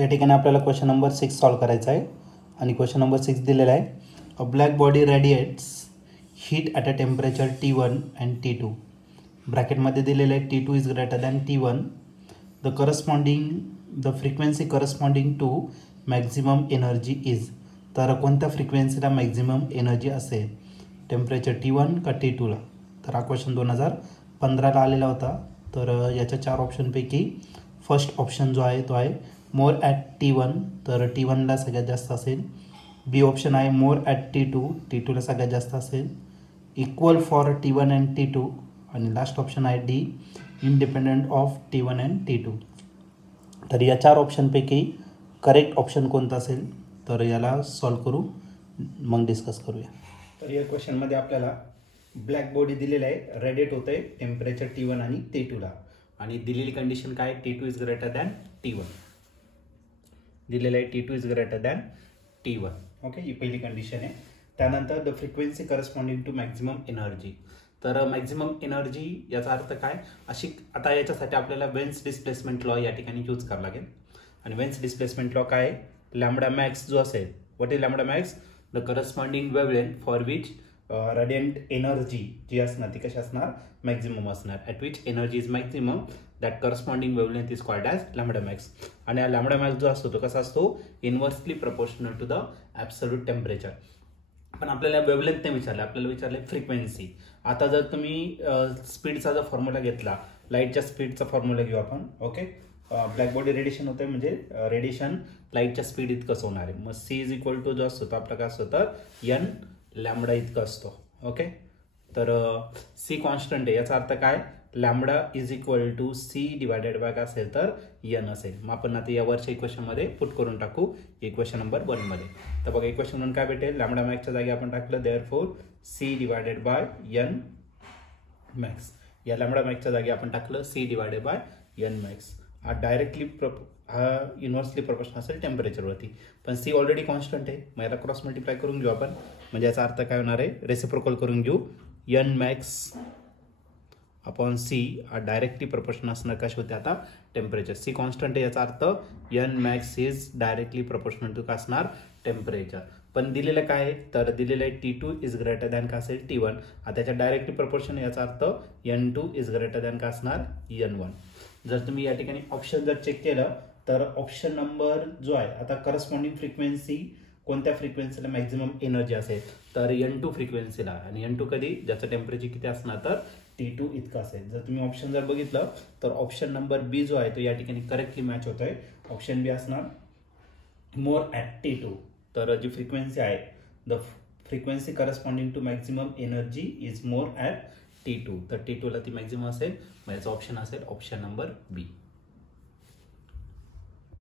या ठिकाणी आपल्याला क्वेश्चन नंबर 6 सॉल्व करायचा आहे आणि क्वेश्चन नंबर 6 दिलेला आहे. A black body radiates heat at a temperature T1 and T2. ब्रॅकेटमध्ये दिलेलं आहे T2 is greater than T1. The frequency corresponding to maximum energy is. तर कोणत्या फ्रिक्वेन्सीला मॅक्झिमम एनर्जी असेल, टेम्परेचर T1 का T2ला. तर हा क्वेश्चन 2015ला आलेला होता. तर याच्या 4 ऑप्शनपैकी फर्स्ट ऑप्शन जो आहे तो आहे मोर ॲट T1. तर T1ला सगळ्यात जास्त असेल. बी ऑप्शन आहे मोर ॲट T2. T2ला सगळ्यात जास्त असेल. Equal for T1 and T2. आणि लास्ट ऑप्शन आहे D independent of T1 and T2. तर या 4 ऑप्शनपैकी करेक्ट ऑप्शन कोणता असेल तर याला सॉल्व करू, मग डिस्कस करूया. तर या क्वेश्चनमध्ये आपल्याला ब्लॅक बॉडी दिलेला आहे, रेडिएट होतं आहे टेम्परेचर T1 आणि T2ला. आणि दिलेली कंडिशन काय, T2 is greater than T1. दिलेलं आहे T2 is greater than T1. Okay, ही पहिली कंडिशन आहे. त्यानंतर the frequency corresponding to maximum energy. तर मॅक्झिमम एनर्जी याचा अर्थ काय, अशी आता याच्यासाठी आपल्याला वेन्स डिस्प्लेसमेंट लॉ या ठिकाणी यूज करावं लागेल. आणि वेन्स डिस्प्लेसमेंट लॉ काय, लॅम्बडा मॅक्स जो असेल, what is lambda max, the corresponding wavelength for which radiant energy जी असणार ती कशी असणार, मॅक्झिमम असणार. At which energy is maximum that corresponding wavelength is called as lambda max. आणि हा लॅम्बडा मॅक्स जो असतो तो कसा असतो, inversely proportional to the absolute temperature. पण आपल्याला वेवलेंथ नाही विचारलं, आपल्याला विचारले फ्रिक्वेन्सी. आता जर तुम्ही स्पीडचा जर फॉर्म्युला घेतला, लाईटच्या स्पीडचा फॉर्म्युला घेऊ आपण. ओके, ब्लॅक बॉडी रेडिएशन होतं म्हणजे रेडिएशन लाईटच्या स्पीड इतकंच होणार आहे. मग सी इज इक्वल टू जो असतो तो आपला काय असतो तर एन लॅम्बडा इतकं असतो. ओके, तर सी कॉन्स्टंट आहे, याचा अर्थ काय, lambda is equal to c divided by काय असेल तर एन असेल. मग आपण आता या वरच्या इक्वेशनमध्ये पुट करून टाकू इक्वेशन नंबर 1 मध्ये. तर बघा इक्वेशन 1 काय भेटेल, लॅम्बडा मॅक्सच्या जागी आपण टाकलं therefore c divided by n max. या लॅम्बडा मॅक्सच्या जागी आपण टाकलं c divided by n max. हा डायरेक्टली हा युनिव्हर्सली प्रोपोर्शनल असेल टेम्परेचरवरती. पण सी ऑलरेडी कॉन्स्टंट आहे, मग याला क्रॉस मल्टिप्लाय करून घेऊ आपण. म्हणजे याचा अर्थ काय होणार आहे, रेसिप्रोकल करून घेऊ. एन मॅक्स अपॉन सी हा डायरेक्टली प्रोपोर्शनल असणार कसे होते आता टेम्परेचर. सी कॉन्स्टंट आहे, याचा अर्थ n max is directly proportional to काय असणार टेम्परेचर. पण दिलेलं काय, तर दिलेलं आहे T2 इज ग्रेटर दॅन का असेल T1. आता त्याच्या डायरेक्टली प्रोपोर्शन, याचा अर्थ N2 इज ग्रेटर दॅन का असणार N1. जर तुम्ही या ठिकाणी ऑप्शन जर चेक केलं तर ऑप्शन नंबर जो आहे, आता करस्पॉन्डिंग फ्रिक्वेन्सी कोणत्या फ्रिक्वेन्सीला मॅक्झिमम एनर्जी असेल तर N2 फ्रिक्वेन्सीला. आणि N2 कधी, ज्याचं टेम्परेचर किती असणार तर T2 इतकं असेल. जर तुम्ही ऑप्शन जर बघितलं तर ऑप्शन नंबर बी जो आहे तो या ठिकाणी करेक्टली मॅच होत आहे. ऑप्शन बी असणार मोर ॲट T2. तर जी फ्रिक्वेन्सी आहे, the frequency corresponding to maximum energy is more at T2. तर T2ला ती मॅक्झिमम असेल, मग याचा ऑप्शन असेल ऑप्शन नंबर बी.